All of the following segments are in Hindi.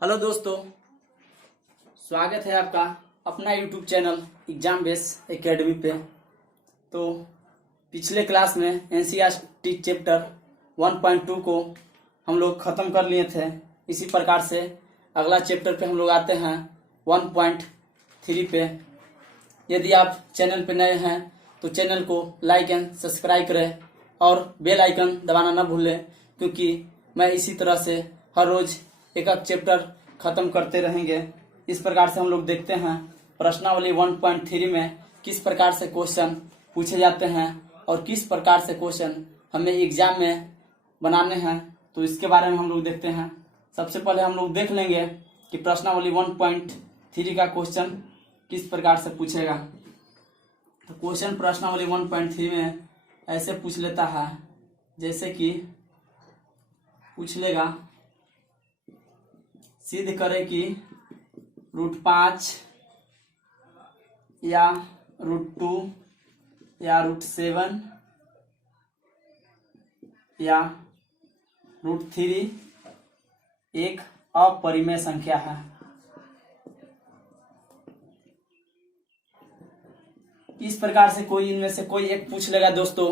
हेलो दोस्तों, स्वागत है आपका अपना YouTube channel exam base academy पे। तो पिछले क्लास में एनसीईआरटी चैप्टर 1.2 को हम लोग ख़त्म कर लिए थे। इसी प्रकार से अगला चैप्टर पे हम लोग आते हैं 1.3 पे। यदि आप चैनल पे नए हैं तो चैनल को लाइक एंड सब्सक्राइब करें और बेल आइकन दबाना ना भूलें, क्योंकि मैं इसी तरह से हर रोज एक चैप्टर खत्म करते रहेंगे। इस प्रकार से हम लोग देखते हैं प्रश्नावली 1.3 में किस प्रकार से क्वेश्चन पूछे जाते हैं और किस प्रकार से क्वेश्चन हमें एग्जाम में बनाने हैं। तो इसके बारे में हम लोग देखते हैं। सबसे पहले हम लोग देख लेंगे कि प्रश्नावली 1.3 का क्वेश्चन किस प्रकार से पूछेगा। तो क्वेश्चन प्रश्नावली 1.3 में ऐसे पूछ लेता है, जैसे कि पूछ लेगा सिद्ध करे कि √5 या √2 या √7 या √3 एक अपरिमेय संख्या है। इस प्रकार से कोई इनमें से कोई एक पूछ लेगा दोस्तों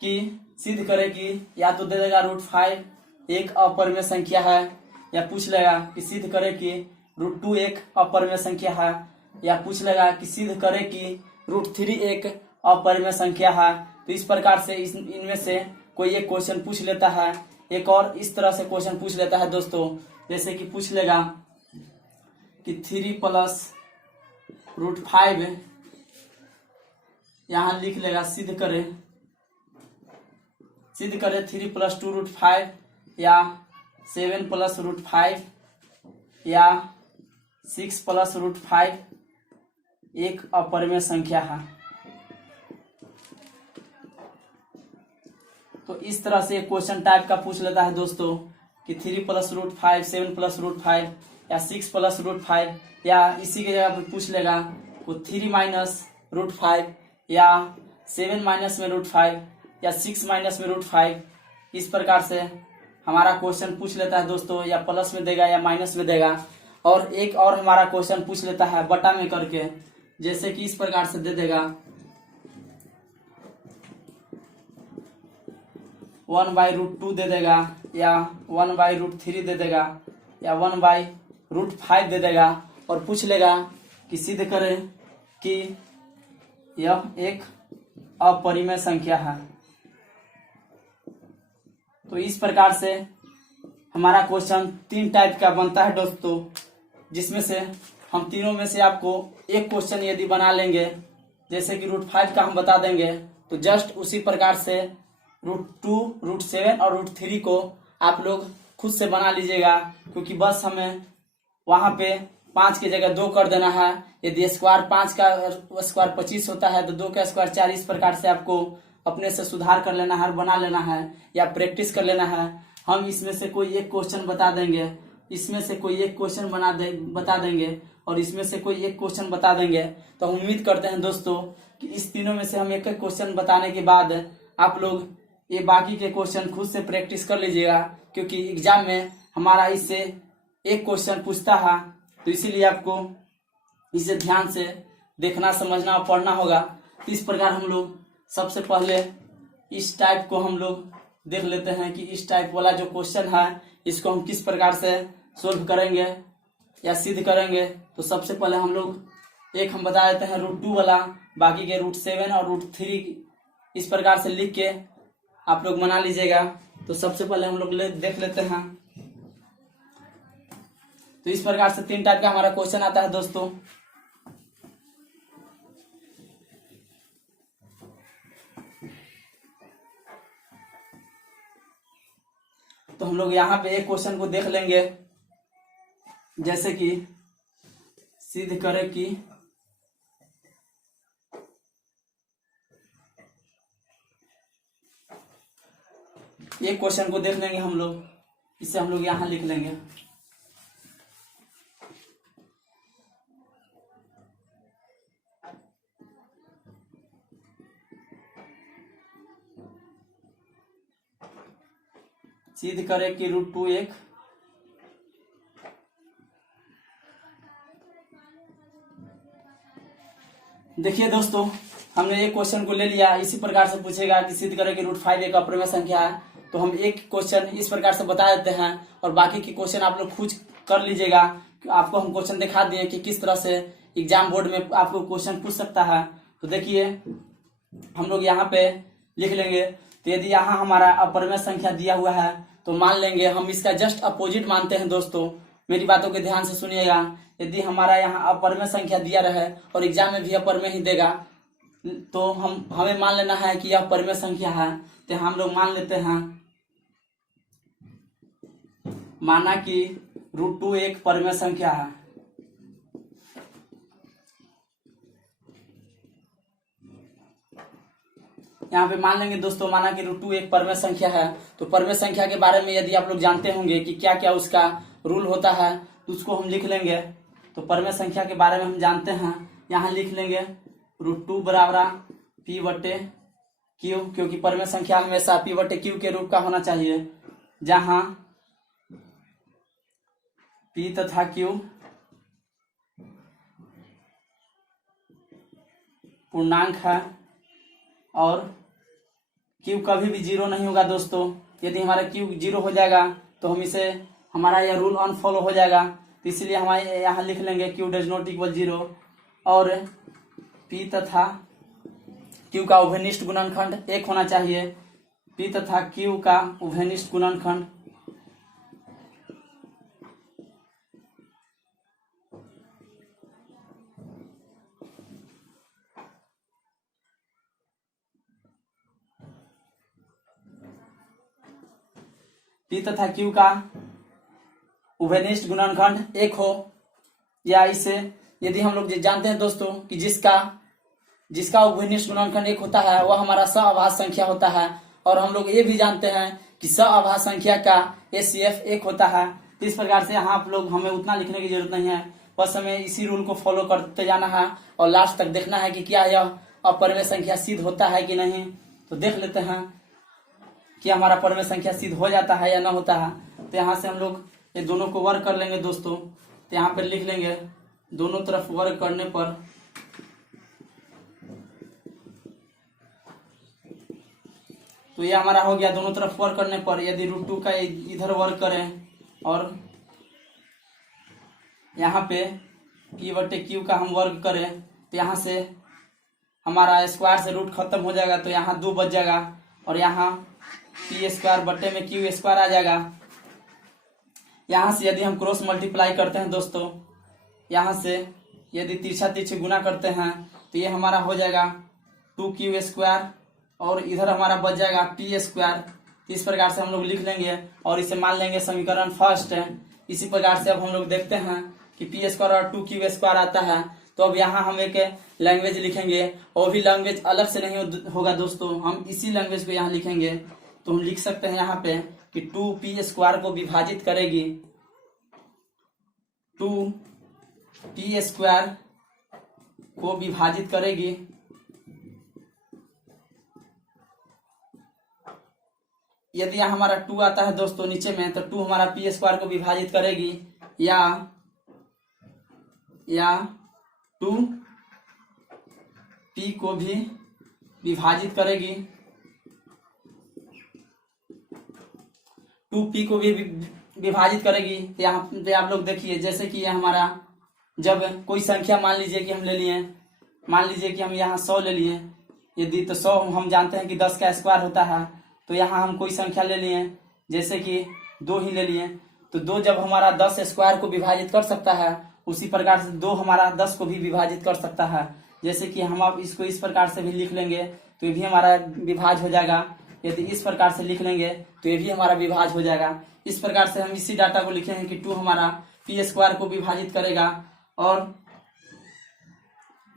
कि सिद्ध करे कि या तो दे देगा √5 एक अपरिमेय संख्या है, या पूछ लेगा कि सिद्ध करे कि √2 एक अपरिमेय संख्या है, या पूछ लेगा कि सिद्ध करे कि √3 एक अपरिमेय संख्या है। तो इस प्रकार से इनमें से कोई एक क्वेश्चन पूछ लेता है। एक और इस तरह से क्वेश्चन पूछ लेता है दोस्तों, जैसे कि पूछ लेगा कि 3 + √5 यहाँ लिख लेगा सिद्ध करे 3 + 2 √5 या 7 + √5 या 6 + √5 एक अपरिमेय संख्या है। तो इस तरह से क्वेश्चन टाइप का पूछ लेता है दोस्तों कि 3 + √5, 7 + √5 या 6 + √5, या इसी के जगह पर पूछ लेगा वो 3 - √5 या 7 - में √5 या 6 - में √5। इस प्रकार से हमारा क्वेश्चन पूछ लेता है दोस्तों, या प्लस में देगा या माइनस में देगा। और एक और हमारा क्वेश्चन पूछ लेता है बटा में करके, जैसे कि इस प्रकार से दे देगा 1/√2 दे देगा, या 1/√3 दे देगा, या 1/√5 दे देगा, और पूछ लेगा कि सिद्ध करें कि यह एक अपरिमेय संख्या है। तो इस प्रकार से हमारा क्वेश्चन 3 टाइप का बनता है दोस्तों, जिसमें से हम तीनों में से आपको एक क्वेश्चन यदि बना लेंगे, जैसे कि √5 का हम बता देंगे, तो जस्ट उसी प्रकार से √2, √7 और √3 को आप लोग खुद से बना लीजिएगा, क्योंकि बस हमें वहां पे 5 की जगह 2 कर देना है। यदि स्क्वायर 5 का स्क्वायर 25 होता है तो 2 का स्क्वायर 4। इस प्रकार से आपको अपने से सुधार कर लेना है, बना लेना है या प्रैक्टिस कर लेना है। हम इसमें से कोई एक क्वेश्चन बता देंगे, इसमें से कोई एक क्वेश्चन बता देंगे, और इसमें से कोई एक क्वेश्चन बता देंगे। तो हम उम्मीद करते हैं दोस्तों कि इस तीनों में से हम एक एक क्वेश्चन बताने के बाद आप लोग ये बाकी के क्वेश्चन खुद से प्रैक्टिस कर लीजिएगा, क्योंकि एग्जाम में हमारा इससे एक क्वेश्चन पूछता है। तो इसीलिए आपको इसे ध्यान से देखना, समझना और पढ़ना होगा। तो इस प्रकार हम लोग सबसे पहले इस टाइप को हम लोग देख लेते हैं कि इस टाइप वाला जो क्वेश्चन है इसको हम किस प्रकार से सोल्व करेंगे या सिद्ध करेंगे। तो सबसे पहले हम लोग एक हम बता देते हैं √2 वाला, बाकी के √7 और √3 इस प्रकार से लिख के आप लोग बना लीजिएगा। तो सबसे पहले हम लोग देख लेते हैं। तो इस प्रकार से 3 टाइप का हमारा क्वेश्चन आता है दोस्तों। तो हम लोग यहाँ पे एक क्वेश्चन को देख लेंगे, जैसे कि सिद्ध करे कि एक क्वेश्चन को देख लेंगे हम लोग, इसे हम लोग यहाँ लिख लेंगे। सिद्ध करें कि √2 एक देखिए दोस्तों, हमने एक क्वेश्चन को ले लिया। इसी प्रकार से पूछेगा कि सिद्ध करें कि √5 एक अपूर्णांक संख्या है, तो हम एक क्वेश्चन इस प्रकार से बता देते हैं और बाकी के क्वेश्चन आप लोग खुद कर लीजिएगा। आपको हम क्वेश्चन दिखा दिए कि किस तरह से एग्जाम बोर्ड में आपको क्वेश्चन पूछ सकता है। तो देखिए, हम लोग यहाँ पे लिख लेंगे। तो यदि यहाँ हमारा अपरिमेय संख्या दिया हुआ है तो मान लेंगे हम इसका जस्ट अपोजिट मानते हैं। दोस्तों मेरी बातों के ध्यान से सुनिएगा। यदि हमारा यहाँ अपरिमेय संख्या दिया रहे और एग्जाम में भी अपरिमेय ही देगा तो हमें मान लेना है कि यह परिमेय संख्या है। तो हम लोग मान लेते हैं, माना कि √2 एक परिमेय संख्या है। यहाँ पे मान लेंगे दोस्तों, माना कि √2 एक परिमेय संख्या है। तो परिमेय संख्या के बारे में यदि आप लोग जानते होंगे कि क्या क्या उसका रूल होता है तो उसको हम लिख लेंगे। तो परिमेय संख्या के बारे में हम जानते हैं, यहाँ लिख लेंगे √2 बराबर P/Q, क्योंकि परिमेय संख्या हमेशा P/Q के रूप का होना चाहिए, जहां P तथा Q पूर्णांक है और Q कभी भी 0 नहीं होगा। दोस्तों यदि हमारा Q 0 हो जाएगा तो हम इसे हमारा यह रूल अनफॉलो हो जाएगा। तो इसलिए हमारे यहाँ लिख लेंगे Q डज नॉट इक्वल 0 और P तथा Q का उभयनिष्ठ गुणनखंड 1 होना चाहिए। P तथा Q का उभयनिष्ठ गुणनखंड P तथा Q का उभयनिष्ठ गुणनखंड 1 हो, या इसे यदि हम लोग जानते हैं दोस्तों कि जिसका उभयनिष्ठ गुणनखंड 1 होता है वह हमारा सअभाज्य संख्या होता है। और हम लोग ये भी जानते हैं कि सअभाज्य संख्या का HCF 1 होता है। तो इस प्रकार से यहाँ आप लोग हमें उतना लिखने की जरूरत नहीं है, बस हमें इसी रूल को फॉलो करते जाना है और लास्ट तक देखना है कि क्या यह अपरिमेय संख्या सिद्ध होता है कि नहीं। तो देख लेते हैं कि हमारा परिमेय संख्या सिद्ध हो जाता है या ना होता है। तो यहाँ से हम लोग ये दोनों को वर्क कर लेंगे दोस्तों। तो यहाँ पे लिख लेंगे, दोनों तरफ वर्क करने पर तो ये हमारा हो गया। दोनों तरफ वर्क करने पर यदि √2 का इधर वर्क करें और यहाँ पे P/Q का हम वर्क करें तो यहाँ से हमारा स्क्वायर से रूट खत्म हो जाएगा, तो यहाँ 2 बच जाएगा और यहाँ P² Q² आ जाएगा। यहाँ से यदि हम क्रॉस मल्टीप्लाई करते हैं दोस्तों, यहाँ से यदि तिरछा तिरछी गुना करते हैं तो ये हमारा हो जाएगा 2Q² और इधर हमारा बच जाएगा P²। इस प्रकार से हम लोग लिख लेंगे और इसे मान लेंगे समीकरण फर्स्ट है। इसी प्रकार से अब हम लोग देखते हैं कि P² और 2Q² आता है। तो अब यहाँ हम एक लैंग्वेज लिखेंगे, और भी लैंग्वेज अलग से नहीं होगा दोस्तों, हम इसी लैंग्वेज को यहाँ लिखेंगे। तो हम लिख सकते हैं यहाँ पे कि 2P² को विभाजित करेगी, 2P² को विभाजित करेगी यदि यहाँ हमारा 2 आता है दोस्तों नीचे में, तो 2 हमारा P² को विभाजित करेगी, या 2P को भी विभाजित करेगी, 2P को भी विभाजित करेगी। यहाँ पे आप लोग देखिए, जैसे कि ये हमारा जब कोई संख्या मान लीजिए कि हम ले लिए, मान लीजिए कि हम यहाँ 100 ले लिए, यदि तो 100 हम जानते हैं कि 10 का स्क्वायर होता है। तो यहाँ हम कोई संख्या ले लिए, जैसे कि 2 ही ले लिए, तो 2 जब हमारा 10 स्क्वायर को विभाजित कर सकता है, उसी प्रकार से 2 हमारा 10 को भी विभाजित कर सकता है। जैसे कि हम अब इसको इस प्रकार से भी लिख लेंगे तो ये भी हमारा विभाज्य हो जाएगा। यदि इस प्रकार से लिख लेंगे तो ये भी हमारा विभाज्य हो जाएगा। इस प्रकार से हम इसी डाटा को लिखेंगे कि 2 हमारा P² को विभाजित करेगा और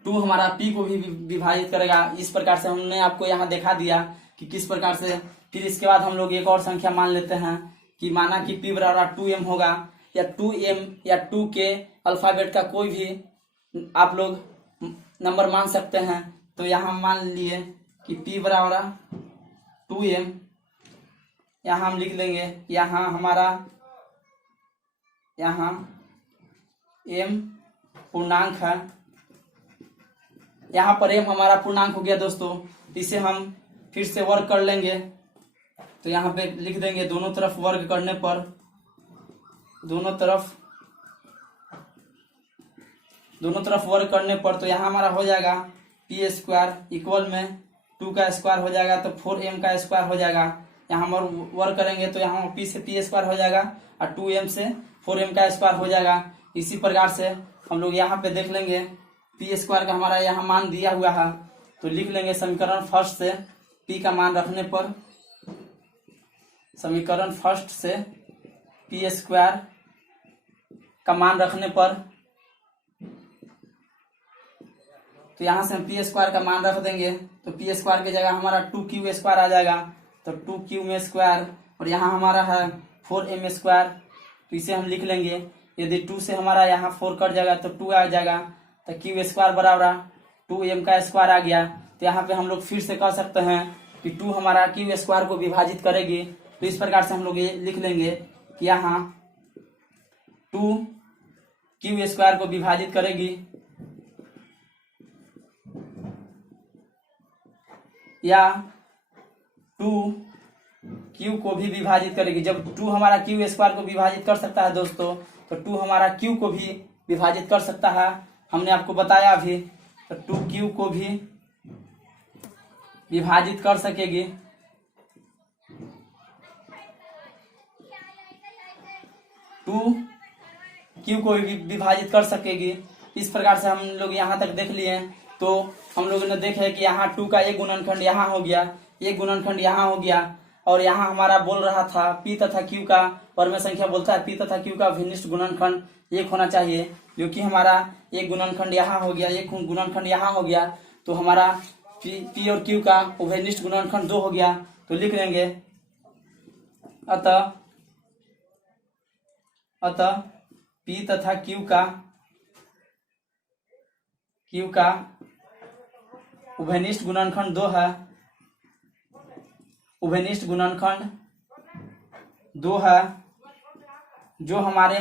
2 हमारा P को भी विभाजित करेगा। इस प्रकार से हमने आपको यहाँ दिखा दिया कि किस प्रकार से। फिर इसके बाद हम लोग एक और संख्या मान लेते हैं कि माना कि P बराबर 2m होगा, या 2m या 2 के अल्फाबेट का कोई भी आप लोग नंबर मान सकते हैं। तो यहाँ मान लिए कि P बराबर 2m, यहाँ हम लिख लेंगे, यहाँ हमारा यहाँ m पूर्णांक है यहाँ पर m हमारा पूर्णांक हो गया दोस्तों, इसे हम फिर से वर्ग कर लेंगे। तो यहाँ पे लिख देंगे दोनों तरफ वर्ग करने पर, दोनों तरफ वर्ग करने पर तो यहाँ हमारा हो जाएगा पी स्क्वायर इक्वल में 2 का स्क्वायर हो जाएगा तो 4m का स्क्वायर हो जाएगा। यहाँ हम वर्ग करेंगे तो यहाँ p से p स्क्वायर हो जाएगा और 2m से 4m का स्क्वायर हो जाएगा। इसी प्रकार से हम लोग यहाँ पे देख लेंगे p स्क्वायर का हमारा यहाँ मान दिया हुआ है, तो लिख लेंगे समीकरण फर्स्ट से p का मान रखने पर, समीकरण फर्स्ट से p स्क्वायर का मान रखने पर, तो यहाँ से हम पी स्क्वायर का मान रख देंगे तो पी स्क्वायर की जगह हमारा 2q स्क्वायर आ जाएगा, तो 2q स्क्वायर और यहाँ हमारा है 4m स्क्वायर, तो इसे हम लिख लेंगे। यदि 2 से हमारा यहाँ 4 कट जाएगा तो 2 आ जाएगा, तो q स्क्वायर बराबर 2m का स्क्वायर आ गया। तो यहाँ पे हम लोग फिर से कह सकते हैं कि 2 हमारा q स्क्वायर को विभाजित करेगी, तो इस प्रकार से हम लोग ये लिख लेंगे कि यहाँ 2 q स्क्वायर को विभाजित करेगी या 2 q को भी विभाजित करेगी। जब 2 हमारा q स्क्वायर को विभाजित कर सकता है दोस्तों, तो 2 हमारा q को भी विभाजित कर सकता है, हमने आपको बताया अभी। तो 2q को भी विभाजित कर सकेगी, 2q को भी विभाजित कर सकेगी। इस प्रकार से हम लोग यहाँ तक देख लिए। तो हम लोगों ने देखा है कि यहाँ 2 का एक गुणनखंड यहाँ हो गया, एक गुणनखंड यहाँ हो गया, और यहाँ हमारा बोल रहा था p तथा q का, परमेय संख्या बोलता है p तथा q का अभिनिष्ट गुणनखंड 1 होना चाहिए, जो कि हमारा एक गुणनखंड यहाँ हो गया, एक गुणनखंड यहाँ हो गया, तो हमारा p और q का उभयनिष्ठ गुणनखंड 2 हो गया। तो लिख लेंगे अतः p तथा q का उभयनिष्ठ गुणनखंड 2 है, उभयनिष्ठ गुणनखंड 2 है, जो हमारे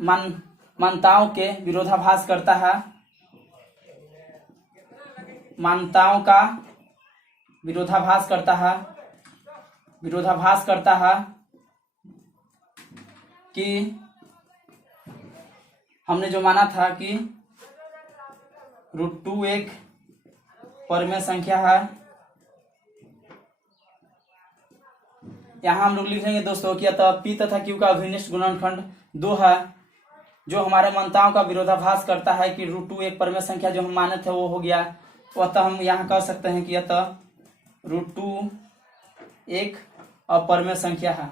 मान्यताओं के विरोधाभास करता है, मान्यताओं का विरोधाभास करता है कि हमने जो माना था कि √2 एक परमेय संख्या है। यहाँ हम लोग लिखेंगे दोस्तों कि अतः p तथा q का अभिनिष्ठ गुणनखंड 2 है, जो हमारे मान्यताओं का विरोधाभास करता है कि √2 एक परमेय संख्या जो हम माने थे वो हो गया। तो अतः हम यहाँ कह सकते हैं कि अतः √2 एक अपरमेय संख्या है।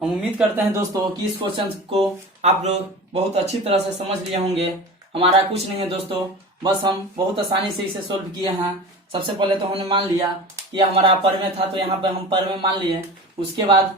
हम उम्मीद करते हैं दोस्तों कि इस क्वेश्चन को आप लोग बहुत अच्छी तरह से समझ लिए होंगे। हमारा कुछ नहीं है दोस्तों, बस हम बहुत आसानी से इसे सोल्व किए हैं। सबसे पहले तो हमने मान लिया कि हमारा अपरमेय था, तो यहाँ पे हम परमेय मान लिए। उसके बाद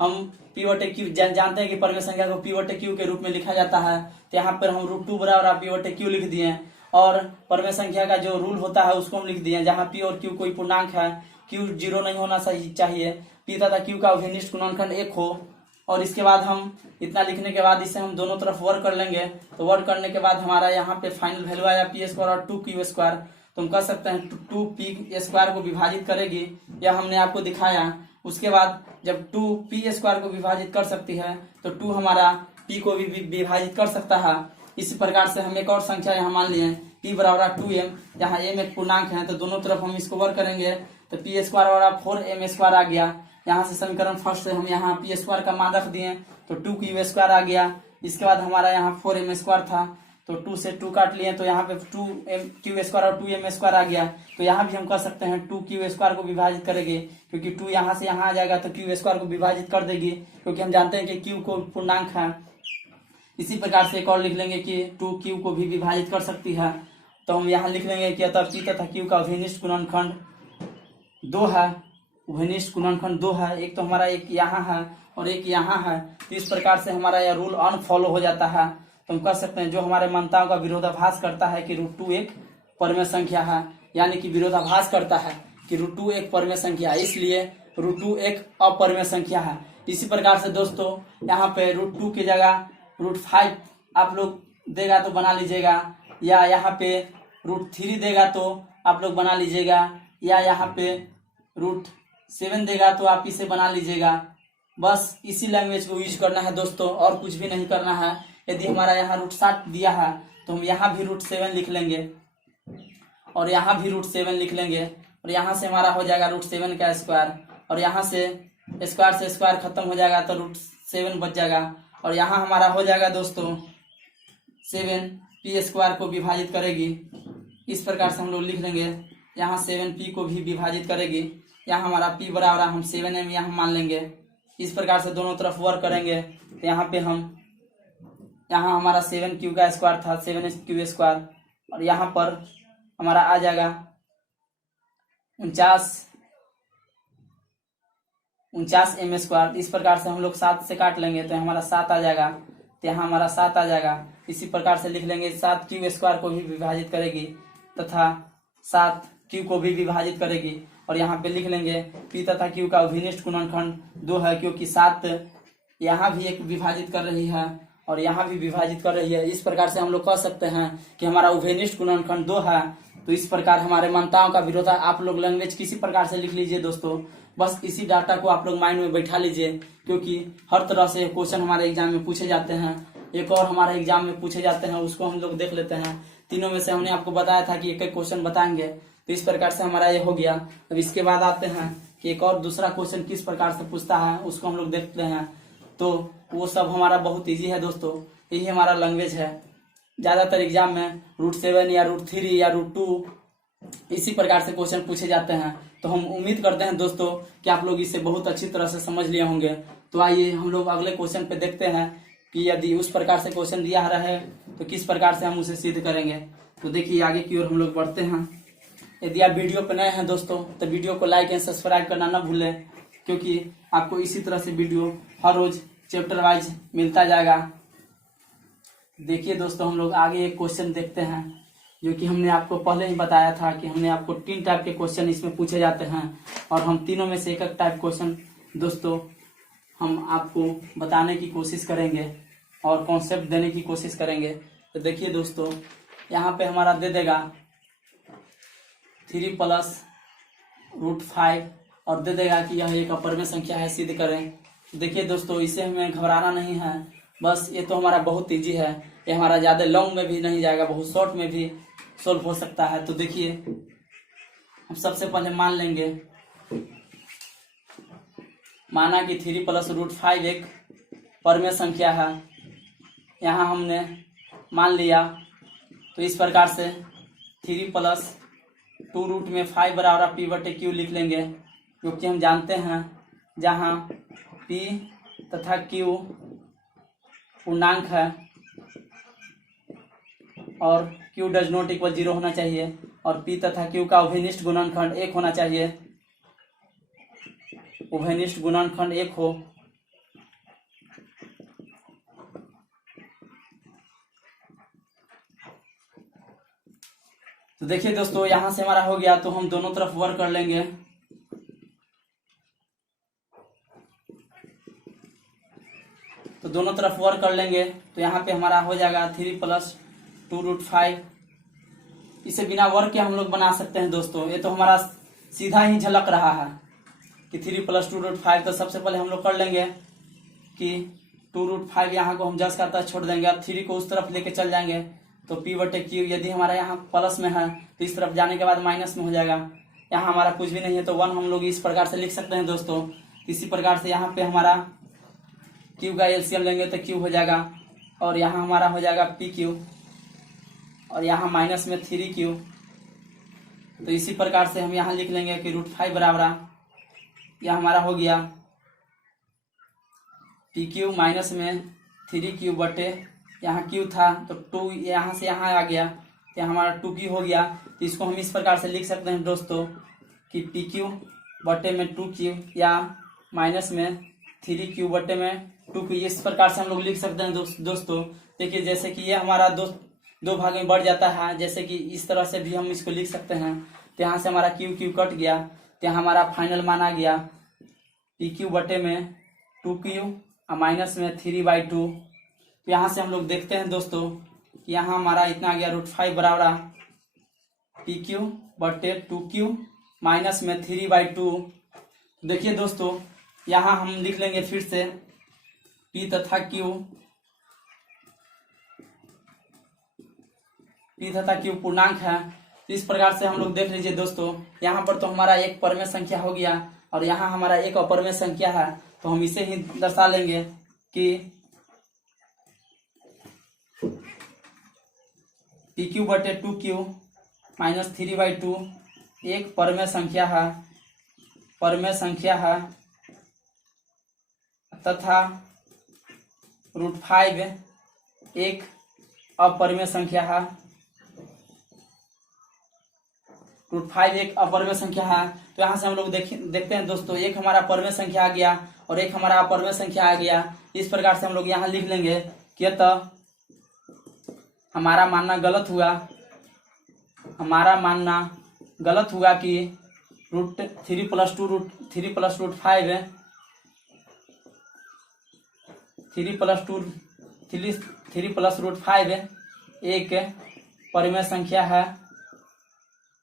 हम p बटे q जानते हैं कि परमेय संख्या को p बटे q के रूप में लिखा जाता है, तो यहाँ पर हम √2 बराबर p बटे q लिख दिए, और परमेय संख्या का जो रूल होता है उसको हम लिख दिए, जहाँ p और q कोई पूर्णांक है, q 0 नहीं होना चाहिए, p तथा q का अभिनिष्ठ गुणनखंड 1 हो। और इसके बाद हम इतना लिखने के बाद इसे हम दोनों तरफ वर्ग कर लेंगे, तो वर्ग करने के बाद हमारा यहाँ पे फाइनल वैल्यू आया p स्क्वायर और 2q स्क्वायर। तो हम कह सकते हैं 2p स्क्वायर को विभाजित करेगी, यह हमने आपको दिखाया। उसके बाद जब 2p स्क्वायर को विभाजित कर सकती है तो 2 हमारा p को भी विभाजित कर सकता है। इसी प्रकार से हम एक और संख्या यहाँ मान लिए p बराबर 2m, जहाँ m एक पूर्णांक है, तो दोनों तरफ हम इसको वर्ग करेंगे तो p स्क्वायर बराबर 4m स्क्वायर आ गया। यहाँ से समीकरण फर्स्ट से हम यहाँ p स्क्वायर का मान रख दिए तो 2q स्क्वायर आ गया। इसके बाद हमारा यहाँ 4m स्क्वायर था, तो 2 से 2 काट लिए, तो यहाँ पे 2q स्क्वायर और 2m स्क्वायर आ गया। तो यहाँ भी हम कर सकते हैं 2q स्क्वायर को विभाजित करेंगे, क्योंकि 2 यहाँ से यहाँ आ जाएगा तो q स्क्वायर को विभाजित कर देगी, क्योंकि हम जानते हैं कि q को पूर्णांक है। इसी प्रकार से एक और लिख लेंगे कि 2q को भी विभाजित कर सकती है। तो हम यहाँ लिख लेंगे कि अतः p तथा q का अभिनिष्ठ गुणनखंड 2 है, उभयनिष्ठ गुणनखंड 2 है। एक तो हमारा एक यहाँ है और एक यहाँ है, तो इस प्रकार से हमारा यह रूल अनफॉलो हो जाता है। तो हम कह सकते हैं जो हमारे मान्यताओं का विरोधाभास करता है कि √2 एक परमेय संख्या है, यानी कि विरोधाभास करता है कि √2 एक परमेय संख्या है, इसलिए √2 एक अपरमेय संख्या है। इसी प्रकार से दोस्तों यहाँ पे √2 की जगह √5 आप लोग देगा तो बना लीजिएगा, या यहाँ पे √3 देगा तो आप लोग बना लीजिएगा, या यहाँ पे √7 देगा तो आप इसे बना लीजिएगा। बस इसी लैंग्वेज को यूज करना है दोस्तों, और कुछ भी नहीं करना है। यदि हमारा यहाँ √7 दिया है तो हम यहाँ भी √7 लिख लेंगे, और यहाँ भी √7 लिख लेंगे, और यहाँ से हमारा हो जाएगा √7 का स्क्वायर, और यहाँ से स्क्वायर खत्म हो जाएगा तो √7 बच जाएगा, और यहाँ हमारा हो जाएगा दोस्तों 7 p² को विभाजित करेगी। इस प्रकार से हम लोग लिख लेंगे, यहाँ 7p को भी विभाजित करेगी। यहाँ हमारा p बराबर हम 7m यहाँ मान लेंगे। इस प्रकार से दोनों तरफ वर्क करेंगे तो यहाँ पे यहाँ हमारा 7q का स्क्वायर था 7q², और यहाँ पर हमारा आ जाएगा 49m²। इस प्रकार से हम लोग 7 से काट लेंगे तो हमारा 7 आ जाएगा, तो यहाँ हमारा 7 आ जाएगा। इसी प्रकार से लिख लेंगे 7q² को भी विभाजित करेगी तथा 7q को भी विभाजित करेगी, और यहाँ पे लिख लेंगे p तथा q का अभिनिष्ट गुणनखंड 2 है, क्योंकि 7 यहाँ भी एक विभाजित कर रही है और यहाँ भी विभाजित कर रही है। इस प्रकार से हम लोग कह सकते हैं कि हमारा उभयनिष्ठ गुणनखंड 2 है। तो इस प्रकार हमारे मान्यताओं का विरोध आप लोग लैंग्वेज किसी प्रकार से लिख लीजिए दोस्तों। बस इसी डाटा को आप लोग माइंड में बैठा लीजिए, क्योंकि हर तरह से क्वेश्चन हमारे एग्जाम में पूछे जाते हैं। एक और हमारे एग्जाम में पूछे जाते हैं, उसको हम लोग देख लेते हैं। तीनों में से हमने आपको बताया था कि एक एक क्वेश्चन बताएंगे, तो इस प्रकार से हमारा ये हो गया। अब इसके बाद आते हैं कि एक और दूसरा क्वेश्चन किस प्रकार से पूछता है, उसको हम लोग देखते हैं। तो वो सब हमारा बहुत ईजी है दोस्तों, यही हमारा लैंग्वेज है। ज्यादातर एग्जाम में √7 या √3 या √2 इसी प्रकार से क्वेश्चन पूछे जाते हैं। तो हम उम्मीद करते हैं दोस्तों कि आप लोग इसे बहुत अच्छी तरह से समझ लिए होंगे। तो आइए हम लोग अगले क्वेश्चन पे देखते हैं कि यदि उस प्रकार से क्वेश्चन दिया रहा तो किस प्रकार से हम उसे सिद्ध करेंगे। तो देखिए आगे की ओर हम लोग बढ़ते हैं। यदि आप वीडियो पर नए हैं दोस्तों तो वीडियो को लाइक एंड सब्सक्राइब करना ना भूलें, क्योंकि आपको इसी तरह से वीडियो हर रोज चैप्टर वाइज मिलता जाएगा। देखिए दोस्तों हम लोग आगे एक क्वेश्चन देखते हैं, जो कि हमने आपको पहले ही बताया था कि हमने आपको 3 टाइप के क्वेश्चन इसमें पूछे जाते हैं, और हम तीनों में से एक एक टाइप क्वेश्चन दोस्तों हम आपको बताने की कोशिश करेंगे और कॉन्सेप्ट देने की कोशिश करेंगे। तो देखिए दोस्तों यहाँ पे हमारा दे देगा 3 + √5 और दे देगा कि यह एक अपरिमेय संख्या है, सिद्ध करें। देखिए दोस्तों इसे हमें घबराना नहीं है, बस ये तो हमारा बहुत ईजी है। ये हमारा ज्यादा लॉन्ग में भी नहीं जाएगा, बहुत शॉर्ट में भी सोल्व हो सकता है। तो देखिए हम सबसे पहले मान लेंगे, माना कि 3 + √5 एक परिमेय संख्या है। यहाँ हमने मान लिया, तो इस प्रकार से 3 + 2√5 बराबर p/q लिख लेंगे, क्योंकि हम जानते हैं जहाँ p तथा q पूर्णांक है और q डज नॉट इक्वल 0 होना चाहिए, और p तथा q का उभयनिष्ठ गुणनखंड 1 होना चाहिए। उभयनिष्ठ गुणनखंड 1 हो। तो देखिए दोस्तों यहां से हमारा हो गया, तो हम दोनों तरफ वर्क कर लेंगे। तो दोनों तरफ वर्क कर लेंगे तो यहाँ पे हमारा हो जाएगा 3 + 2√5। इसे बिना वर्क के हम लोग बना सकते हैं दोस्तों। ये तो हमारा सीधा ही झलक रहा है कि 3 + 2√5। तो सबसे पहले हम लोग कर लेंगे कि 2√5 यहाँ को हम जस का तस छोड़ देंगे, और 3 को उस तरफ लेके चल जाएंगे। तो p/q यदि हमारा यहाँ प्लस में है तो इस तरफ जाने के बाद माइनस में हो जाएगा। यहाँ हमारा कुछ भी नहीं है तो 1 हम लोग इस प्रकार से लिख सकते हैं दोस्तों। इसी प्रकार से यहाँ पे हमारा q का एलसीएम लेंगे तो q हो जाएगा, और यहाँ हमारा हो जाएगा pq, और यहाँ माइनस में 3q। तो इसी प्रकार से हम यहाँ लिख लेंगे कि √5 बराबर यह हमारा हो गया pq माइनस में 3q बटे यहाँ q था तो 2 यहाँ से यहाँ आ गया, तो हमारा 2q हो गया। तो इसको हम इस प्रकार से लिख सकते हैं दोस्तों कि pq बटे में 2q या माइनस में 3q बटे में 2q, इस प्रकार से हम लोग लिख सकते हैं दोस्तों। देखिए जैसे कि ये हमारा दो भाग में बढ़ जाता है, जैसे कि इस तरह से भी हम इसको लिख सकते हैं। तो यहाँ से हमारा q कट गया, तो यहाँ हमारा फाइनल मान आ गया pq बटे में 2q माइनस में 3/2। तो यहाँ से हम लोग देखते हैं दोस्तों यहाँ हमारा इतना आ गया √5 बराबर PQ/2Q माइनस में 3/2। देखिए दोस्तों, यहाँ हम लिख लेंगे फिर से P तथा Q पूर्णांक है। इस प्रकार से हम लोग देख लीजिए दोस्तों, यहाँ पर तो हमारा एक परमेय संख्या हो गया और यहाँ हमारा एक अपरमेय संख्या है, तो हम इसे ही दर्शा लेंगे कि PQ/2Q माइनस 3/2 एक परमेय संख्या है तथा √5 एक अपरमेय संख्या है। √5 एक अपरमेय संख्या है। तो यहाँ से हम लोग देखते हैं दोस्तों, एक हमारा परमेय संख्या आ गया और एक हमारा अपरमेय संख्या आ गया। इस प्रकार से हम लोग यहाँ लिख लेंगे कि अतः हमारा मानना गलत हुआ कि √3 + 2 3 + √5 3 + √5 एक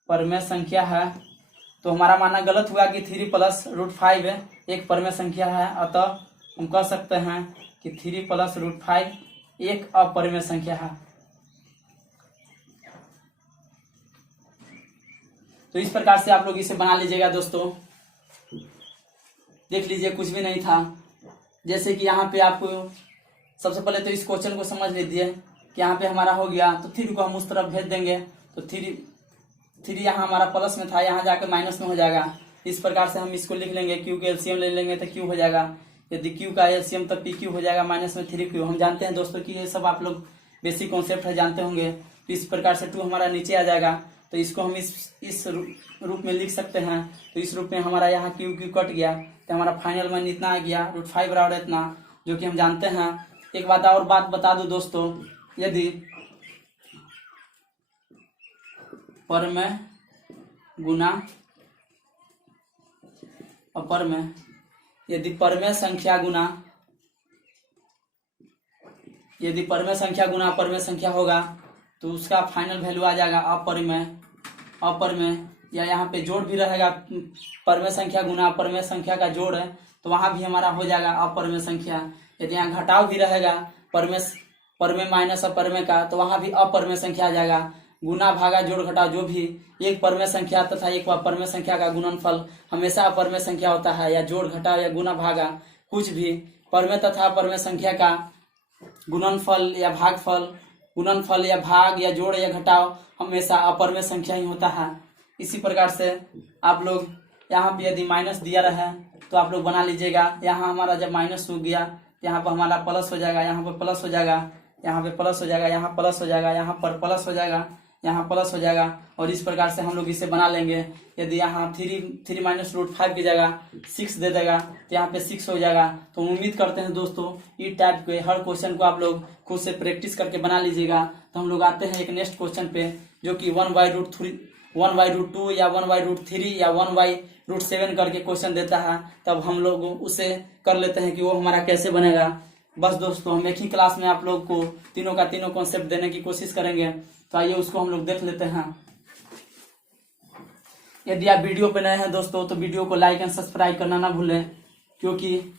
परमेय संख्या है। तो हमारा मानना गलत हुआ कि 3 + √5 एक परमेय संख्या है। अतः हम कह सकते हैं कि 3 + √5 एक अपरमेय संख्या है। तो इस प्रकार से आप लोग इसे बना लीजिएगा दोस्तों। देख लीजिए, कुछ भी नहीं था। जैसे कि यहाँ पे आपको सबसे पहले तो इस क्वेश्चन को समझ लीजिए कि यहाँ पे हमारा हो गया, तो 3 को हम उस तरफ भेज देंगे। तो 3 यहाँ हमारा प्लस में था, यहाँ जाकर माइनस में हो जाएगा। इस प्रकार से हम इसको लिख लेंगे, क्यू के एलसीएम ले लेंगे तो क्यू हो जाएगा। यदि क्यू का एलसीएम तो PQ हो जाएगा माइनस में 3Q। हम जानते हैं दोस्तों कि ये सब आप लोग बेसिक कॉन्सेप्ट है, जानते होंगे। तो इस प्रकार से 2 हमारा नीचे आ जाएगा। तो इसको हम इस रूप में लिख सकते हैं। तो इस रूप में हमारा यहाँ क्यू कट गया, तो हमारा फाइनल मान इतना आ गया √5 बराबर इतना, जो कि हम जानते हैं। एक बात बता दूं दोस्तों, यदि परमेय गुना अपरमेय, यदि परमेय संख्या गुना अपरमेय संख्या होगा तो उसका फाइनल वैल्यू आ जाएगा अपरमेय, या यहाँ पे जोड़ भी रहेगा। परमेय संख्या गुना अपरमेय संख्या का जोड़ है, तो वहां भी हमारा हो जाएगा अपरमेय संख्या। यदि यहाँ घटाव भी रहेगा परमेय माइनस अपरमेय का, तो वहां भी अपरमेय संख्या आ जाएगा। गुना भागा जोड़ घटाव, जो भी एक परमेय संख्या तथा एक अपरमेय संख्या का गुणनफल हमेशा अपरमेय संख्या होता है, या जोड़ घटाव या गुना भागा कुछ भी परमेय तथा अपरमेय संख्या का गुणनफल या भागफल, गुणनफल या भाग या जोड़ या घटाव हमेशा अपरमेय संख्या ही होता है। इसी प्रकार से आप लोग यहाँ पे यदि माइनस दिया रहे तो आप लोग बना लीजिएगा। यहाँ हमारा जब माइनस हो गया, यहाँ पर हमारा प्लस हो जाएगा, यहाँ पर प्लस हो जाएगा, यहाँ पे प्लस हो जाएगा, यहाँ प्लस हो जाएगा, यहाँ पर प्लस हो जाएगा, यहाँ प्लस हो जाएगा। और इस प्रकार से हम लोग इसे बना लेंगे। यदि यहाँ 3 - √5 की जगह 6 दे देगा तो यहाँ पे 6 हो जाएगा। तो उम्मीद करते हैं दोस्तों इस टाइप के हर क्वेश्चन को आप लोग खुद से प्रैक्टिस करके बना लीजिएगा। तो हम लोग आते हैं एक नेक्स्ट क्वेश्चन पे, जो कि 1/√2 या 1/√3 या 1/√7 करके क्वेश्चन देता है। तब हम लोग उसे कर लेते हैं कि वो हमारा कैसे बनेगा। बस दोस्तों, हम एक ही क्लास में आप लोग को तीनों का तीनों कॉन्सेप्ट देने की कोशिश करेंगे। तो आइए उसको हम लोग देख लेते हैं। यदि आप वीडियो पे नए हैं दोस्तों, तो वीडियो को लाइक एंड सब्सक्राइब करना ना भूलें, क्योंकि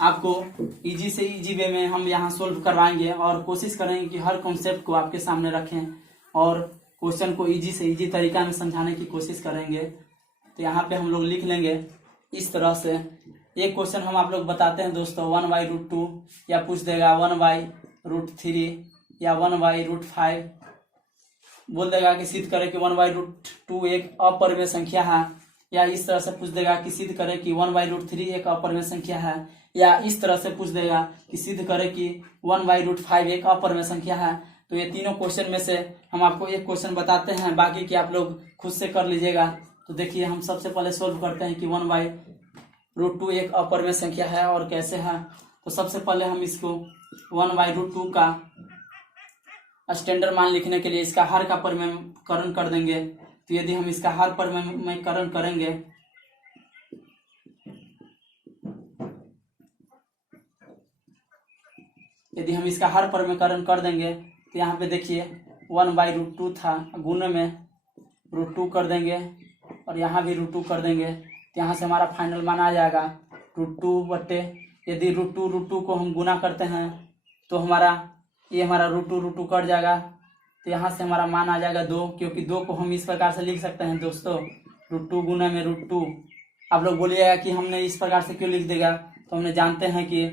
आपको इजी से इजी वे में हम यहाँ सोल्व करवाएंगे और कोशिश करेंगे कि हर कॉन्सेप्ट को आपके सामने रखें और क्वेश्चन को इजी से इजी तरीका में समझाने की कोशिश करेंगे। तो यहाँ पे हम लोग लिख लेंगे इस तरह से। एक क्वेश्चन हम आप लोग बताते हैं दोस्तों, 1/√2 या पूछ देगा 1/√3 या 1/√5 बोल देगा कि सिद्ध करे कि 1/√2 एक अपरमेय संख्या है, या इस तरह से पूछ देगा कि सिद्ध करे कि 1/√3 एक अपरमेय संख्या है, या इस तरह से पूछ देगा कि सिद्ध करे कि 1/√5 एक अपरमेय संख्या है। तो ये तीनों क्वेश्चन में से हम आपको एक क्वेश्चन बताते हैं, बाकी की आप लोग खुद से कर लीजिएगा। तो देखिए, हम सबसे पहले सोल्व करते हैं कि 1/√2 एक अपरमेय संख्या है और कैसे है। तो सबसे पहले हम इसको 1/√2 का स्टैंडर्ड मान लिखने के लिए इसका हर का परिमेयकरण कर देंगे। तो यदि हम इसका हर परिमेयकरण करेंगे, यदि हम इसका हर परिमेयकरण कर देंगे तो यहाँ पे देखिए 1/√2 था, गुने में √2 कर देंगे और यहाँ भी √2 कर देंगे। तो यहाँ से हमारा फाइनल मान आ जाएगा √2 बटे, यदि √2 को हम गुना करते हैं तो हमारा √2 कट जाएगा। तो यहाँ से हमारा मान आ जाएगा 2, क्योंकि 2 को हम इस प्रकार से लिख सकते हैं दोस्तों, √2 गुना में √2। आप लोग बोलिएगा कि हमने इस प्रकार से क्यों लिख देगा, तो हमने जानते हैं कि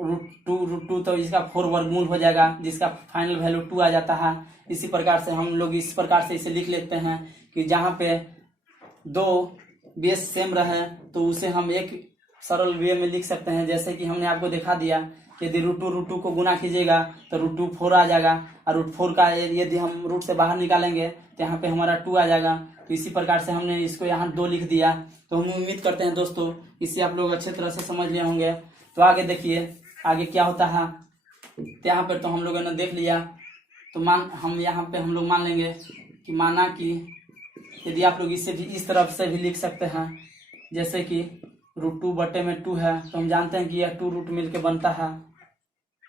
√2 तो इसका 4 वर्गमूल हो जाएगा, जिसका फाइनल वैल्यू 2 आ जाता है। इसी प्रकार से हम लोग इस प्रकार से इसे लिख लेते हैं कि जहाँ पे 2 बेस सेम रहे तो उसे हम एक सरल वे में लिख सकते हैं। जैसे कि हमने आपको दिखा दिया, यदि √2 को गुना कीजिएगा तो √2 4 आ जाएगा, और √4 का यदि हम रूट से बाहर निकालेंगे तो यहाँ पे हमारा 2 आ जाएगा। तो इसी प्रकार से हमने इसको यहाँ 2 लिख दिया। तो हम उम्मीद करते हैं दोस्तों इसे आप लोग अच्छे तरह से समझ लिए होंगे। तो आगे देखिए आगे क्या होता है। तो यहाँ पर तो हम लोगों ने देख लिया, तो हम यहाँ पे हम लोग मान लेंगे कि माना कि यदि आप लोग इसे भी इस तरफ से भी लिख सकते हैं, जैसे कि √2 बटे में 2 है, तो हम जानते हैं कि यह 2 रूट मिल के बनता है।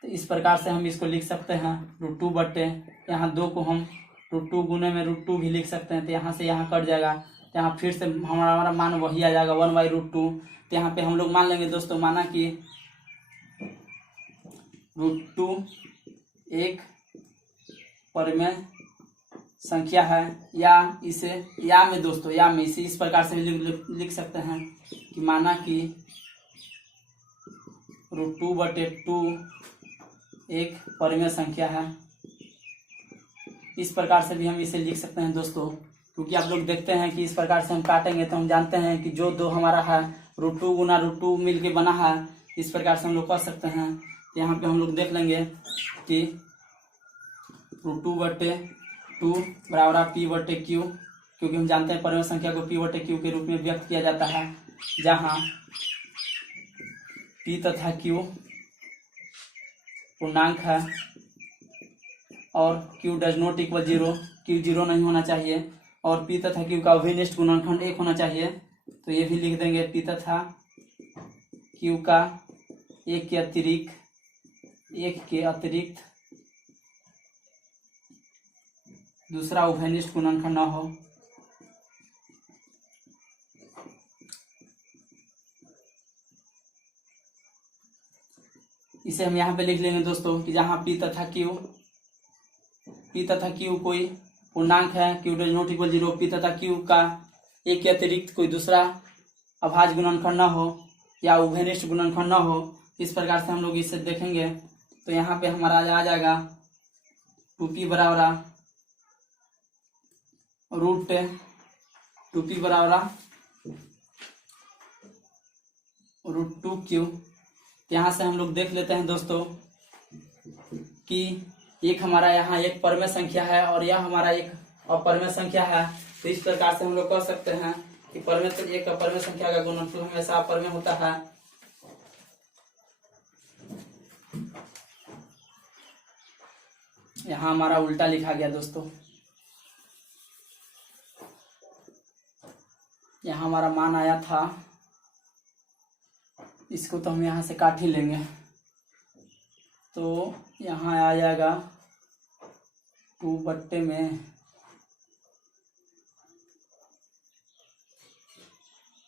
तो इस प्रकार से हम इसको लिख सकते हैं √2 बटे, यहाँ 2 को हम √2 गुने में √2 भी लिख सकते हैं। तो यहाँ से यहाँ कट जाएगा, तो यहाँ फिर से हमारा मान वही आ जाएगा 1/√2। तो यहाँ पे हम लोग मान लेंगे दोस्तों, माना कि √2 एक परिमेय संख्या है, या इसे या में दोस्तों या में इसे इस प्रकार से लिख सकते हैं कि माना कि √2 बटे 2 एक परिमेय संख्या है। इस प्रकार से भी हम इसे लिख सकते हैं दोस्तों, क्योंकि आप लोग देखते हैं कि इस प्रकार से हम काटेंगे तो हम जानते हैं कि जो 2 हमारा है √2 गुना √2 मिल के बना है। इस प्रकार से हम लोग कर सकते हैं। यहाँ पे हम लोग देख लेंगे कि √2 बटे 2 बराबर P बटे Q, क्योंकि हम जानते हैं परिमेय संख्या को P बटे Q के रूप में व्यक्त किया जाता है, जहाँ P तथा Q पूर्णांक है और Q does not equal 0, Q 0 नहीं होना चाहिए, और P तथा Q का अभिनिष्ट गुणनखंड 1 होना चाहिए। तो ये भी लिख देंगे, P तथा Q का 1 के अतिरिक्त दूसरा उभयनिष्ठ गुणनखंड न हो। इसे हम यहाँ पे लिख लेंगे दोस्तों कि जहाँ P तथा Q कोई पूर्णांक है, Q does not equal 0, P तथा Q का 1 के अतिरिक्त कोई दूसरा अभाज्य गुणनखंड न हो या उभयनिष्ठ गुणनखंड न हो। इस प्रकार से हम लोग इसे देखेंगे। तो यहाँ पे हमारा आ जाएगा 2P बराबर √2P बराबर √2Q। यहाँ से हम लोग देख लेते हैं दोस्तों कि एक हमारा यहाँ एक परिमेय संख्या है और यह हमारा एक अपरिमेय संख्या है। तो इस प्रकार से हम लोग कह सकते हैं कि एक अपरिमेय संख्या का गुणनफल हमेशा अपरिमेय होता है। यहाँ हमारा उल्टा लिखा गया दोस्तों, यहाँ हमारा मान आया था, इसको तो हम यहाँ से काट ही लेंगे। तो यहाँ आ जाएगा 2 बट्टे में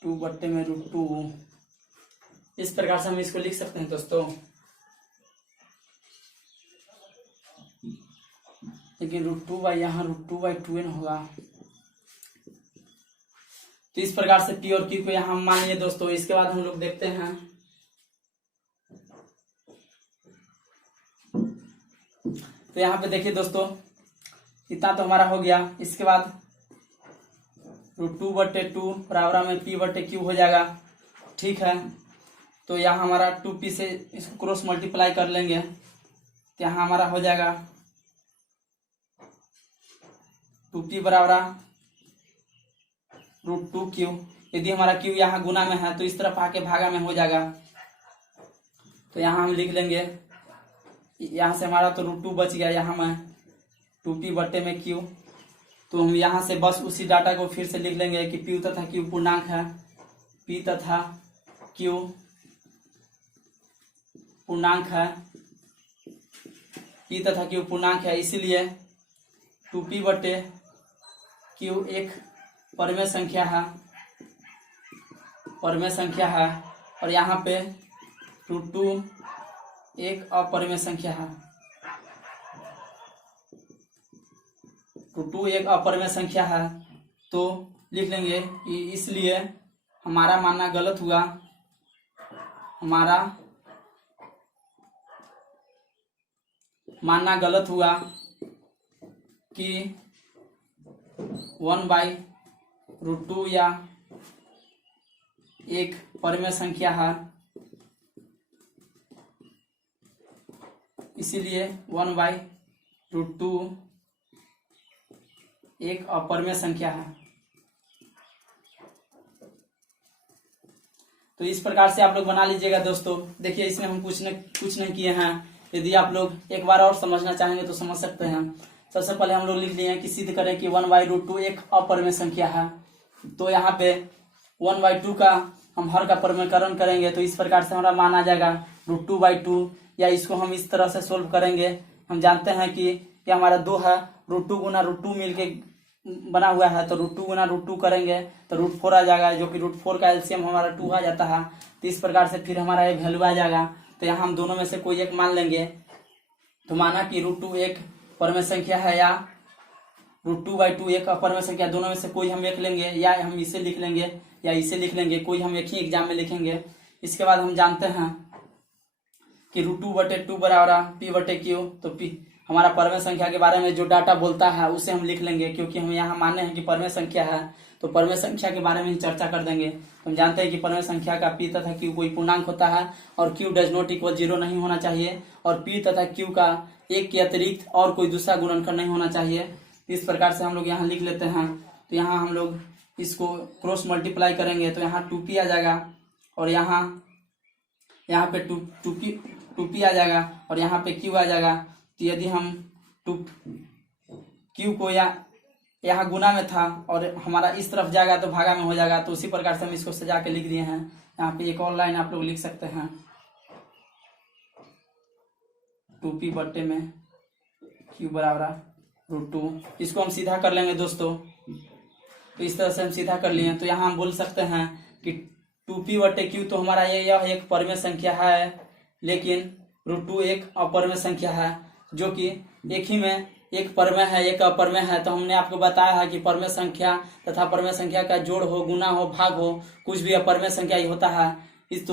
2/√2। इस प्रकार से हम इसको लिख सकते हैं दोस्तों, लेकिन √2 यहाँ √2/2n होगा। तो इस प्रकार से P और Q को यहाँ हम मान लिए दोस्तों। इसके बाद हम लोग देखते हैं, तो यहाँ पे देखिए दोस्तों इतना तो हमारा हो गया। इसके बाद √2/2 बराबर में P बटे Q हो जाएगा, ठीक है। तो यहाँ हमारा 2P से इसको क्रॉस मल्टीप्लाई कर लेंगे, तो यहाँ हमारा हो जाएगा 2P बराबर √2Q। यदि हमारा Q यहाँ गुना में है तो इस तरफ आके भागा में हो जाएगा। तो यहाँ हम लिख लेंगे, यहाँ से हमारा तो √2 बच गया, यहाँ में 2P बटे में Q। तो हम यहाँ से बस उसी डाटा को फिर से लिख लेंगे कि P तथा Q पूर्णांक है, P तथा Q पूर्णांक है, P p तथा q पूर्णांक है, इसीलिए 2p बटे q एक परमेय संख्या है और यहाँ पे √2 एक अपरिमेय संख्या है। √2 एक अपरिमेय संख्या है तो लिख लेंगे, इसलिए हमारा मानना गलत हुआ। हमारा मानना गलत हुआ कि 1/√2 या एक परिमेय संख्या है, इसीलिए 1/√2 एक अपरिमेय संख्या है। तो इस प्रकार से आप लोग बना लीजिएगा दोस्तों। देखिए इसमें हम कुछ नहीं किए हैं। यदि आप लोग एक बार और समझना चाहेंगे तो समझ सकते हैं। सबसे पहले हम लोग लिख लिए हैं कि सिद्ध करें कि 1/√2 एक अपरिमेय संख्या है। तो यहाँ पे 1/2 का हम हर का परिमेयकरण करेंगे तो इस प्रकार से हमारा मान आ जाएगा √2/2, या इसको हम इस तरह से सोल्व करेंगे। हम जानते हैं कि यह हमारा 2 है, √2 गुना √2 मिलके बना हुआ है, तो √2 गुना √2 करेंगे तो √4 आ जाएगा, जो कि √4 का एलसीएम हमारा 2 आ जाता है। तो इस प्रकार से फिर हमारा ये वैल्यू आ जाएगा। तो यहाँ हम दोनों में से कोई एक मान लेंगे। तो माना कि √2 एक परिमेय संख्या है या √2/2 एक अपरिमेय संख्या, दोनों में से कोई हम एक लेंगे, या हम इसे लिख लेंगे या इसे लिख लेंगे, कोई हम एक ही एग्जाम में लिखेंगे। इसके बाद हम जानते हैं कि √2/2 बराबर p/q। तो p हमारा परिमेय संख्या के बारे में जो डाटा बोलता है उसे हम लिख लेंगे, क्योंकि हम यहाँ माने हैं कि परिमेय संख्या है तो परिमेय संख्या के बारे में ही चर्चा कर देंगे। हम जानते हैं कि परिमेय संख्या का p तथा q कोई पूर्णांक होता है और q डज नॉट इक्वल 0 नहीं होना चाहिए, और p तथा q का एक के अतिरिक्त और कोई दूसरा गुणनखंड नहीं होना चाहिए। इस प्रकार से हम लोग यहाँ लिख लेते हैं। तो यहाँ हम लोग इसको क्रॉस मल्टीप्लाई करेंगे तो यहाँ 2p आ जाएगा, और यहाँ पे 2p आ जाएगा, और यहाँ पे q आ जाएगा। तो यदि हम q को यहाँ गुना में था और हमारा इस तरफ जाएगा तो भागा में हो जाएगा। तो उसी प्रकार से हम इसको सजा के लिख दिए हैं। यहाँ पे एक और लाइन आप लोग लिख सकते हैं, 2p बट्टे में q बराबर √2। इसको हम सीधा कर लेंगे दोस्तों। तो इस तरह से हम सीधा कर लिए। तो यहाँ हम बोल सकते हैं कि 2p बटे q तो हमारा यह एक परिमेय संख्या है, लेकिन √2 एक अपरिमेय संख्या है, जो कि एक ही में एक परिमेय है एक अपरिमेय है। तो हमने आपको बताया है कि परिमेय संख्या तथा परिमेय संख्या का जोड़ हो, गुना हो, भाग हो, कुछ भी अपरिमेय संख्या ही होता है। इस